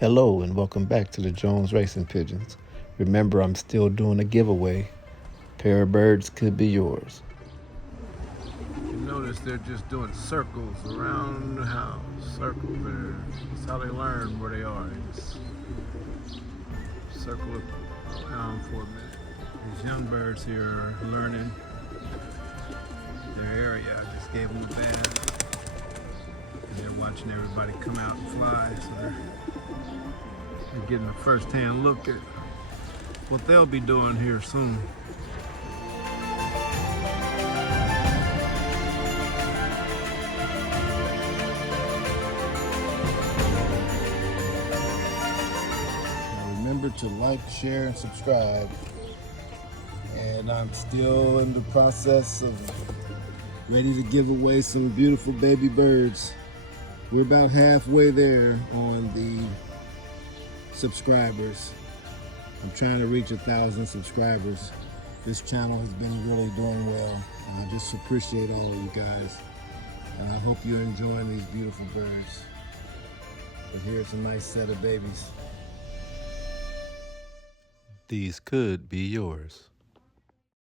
Hello and welcome back to the Jones Racing Pigeons. Remember, I'm still doing a giveaway. Pair of birds could be yours. You notice they're just doing circles around the house. Circles there. That's how they learn where they are. They just circle around for a minute. These young birds here are learning their area. I just gave them a bath. And they're watching everybody come out and fly. So they're getting a first-hand look at what they'll be doing here soon. Now remember to like, share, and subscribe. And I'm still in the process of ready to give away some beautiful baby birds. We're about halfway there on the subscribers. I'm trying to reach 1,000 subscribers. This channel has been really doing well. I just appreciate all of you guys. And I hope you're enjoying these beautiful birds. But here's a nice set of babies. These could be yours.